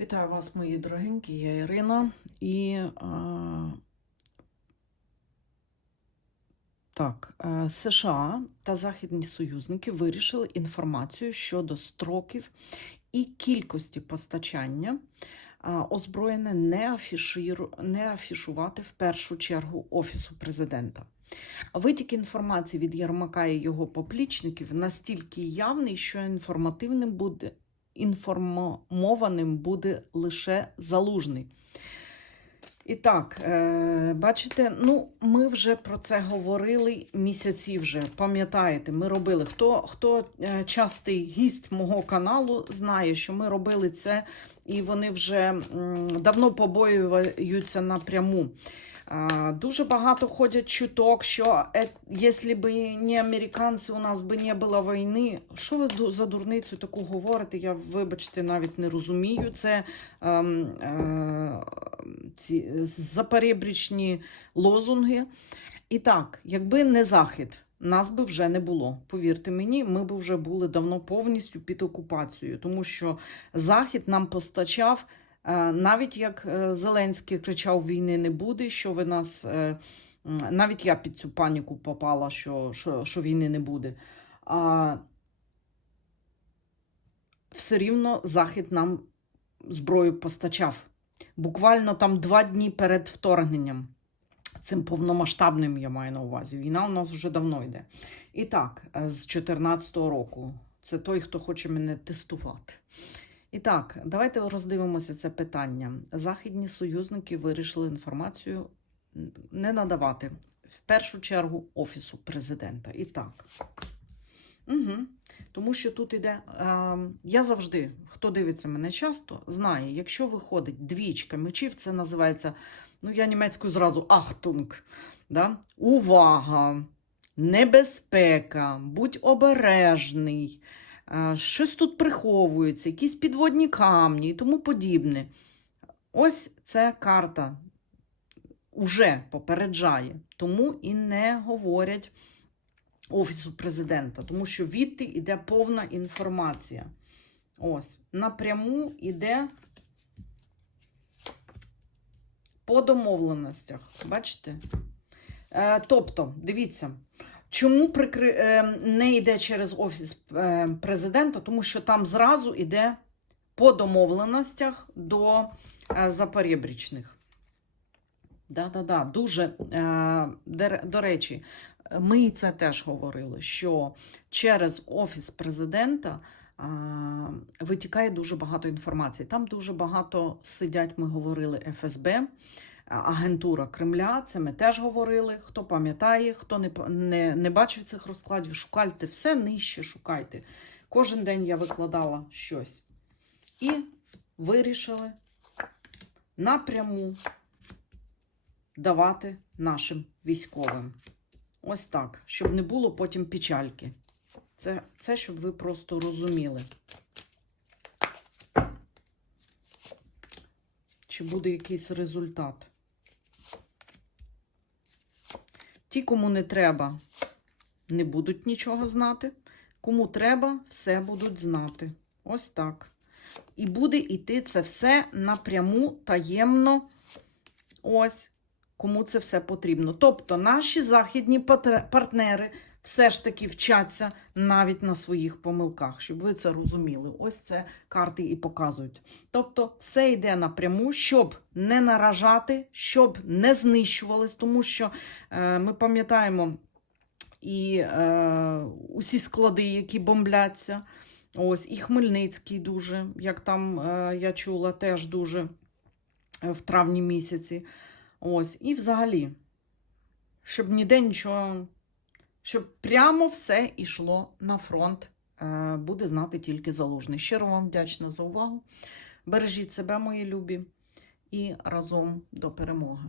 Вітаю вас, мої дорогенькі, я Ірина. І а, так, е, США та західні союзники вирішили інформацію щодо строків і кількості постачання озброєне не, афіширу, не афішувати в першу чергу Офісу президента. Витік інформації від Єрмака і його поплічників настільки явний, що інформативним буде інформованим буде лише залужний. І так, е, бачите, ну, ми вже про це говорили місяці вже. Пам'ятаєте, ми робили. Хто хто е, частий гість мого каналу, знає, що ми робили це, і вони вже давно побоюються напряму. Дуже багато ходять чуток, що е, якщо б не американці, у нас би не було війни. Що ви за дурницю таку говорите? Я, вибачте, навіть не розумію. Це ем, е, ці заперебрічні лозунги. І так, якби не Захід, нас би вже не було. Повірте мені, ми б вже були давно повністю під окупацією, тому що Захід нам постачав. Е, Навіть як е, Зеленський кричав, війни не буде, що ви нас. е, Навіть я під цю паніку попала, що, що, що війни не буде. А все рівно Захід нам зброю постачав. Буквально там два дні перед вторгненням. Цим повномасштабним я маю на увазі. Війна у нас вже давно йде. І так, з 2014 року. Це той, хто хоче мене тестувати. І так, давайте роздивимося це питання. Західні союзники вирішили інформацію не надавати в першу чергу Офісу президента. І так. Угу. Тому що тут іде. Е, я завжди, хто дивиться мене часто, знає, якщо виходить двічка мечів, це називається, ну я німецькою зразу ахтунг. Да? Увага, небезпека, будь обережний щось тут приховується, якісь підводні камні і тому подібне. Ось це карта уже попереджає, тому і не говорять Офісу президента, тому що відти йде повна інформація. Ось, напряму йде по домовленостях. Бачите? Е, тобто, дивіться. Чому прикри... е, не йде через офіс е, президента? Тому що там зразу йде по домовленостях до е, запорєбрічних. Да-да-да, дуже е, до речі, ми це теж говорили, що через офіс президента витікає дуже багато інформації. Там дуже багато сидять, ми говорили, ФСБ агентура Кремля. Це ми теж говорили. Хто пам'ятає, хто не, не, не бачив цих розкладів, шукайте все нижче, шукайте. Кожен день я викладала щось. І вирішили напряму давати нашим військовим. Ось так, щоб не було потім печальки. Це, це щоб ви просто розуміли. Чи буде якийсь результат. Ті, кому не треба, не будуть нічого знати. Кому треба, все будуть знати. Ось так. І буде йти це все напряму, таємно. Ось кому це все потрібно. Тобто наші західні партнери все ж таки вчаться навіть на своїх помилках, щоб ви це розуміли. Ось це карти і показують. Тобто, все йде напряму, щоб не наражати, щоб не знищувались, тому що е, ми пам'ятаємо і е, усі склади, які бомбляться. Ось, і Хмельницький дуже, як там е, я чула, теж дуже е, в травні місяці. Ось, і взагалі, щоб ніде нічого, щоб прямо все йшло на фронт, е, буде знати тільки залужний. Щиро вам вдячна за увагу. Бережіть себе, мої любі, і разом до перемоги.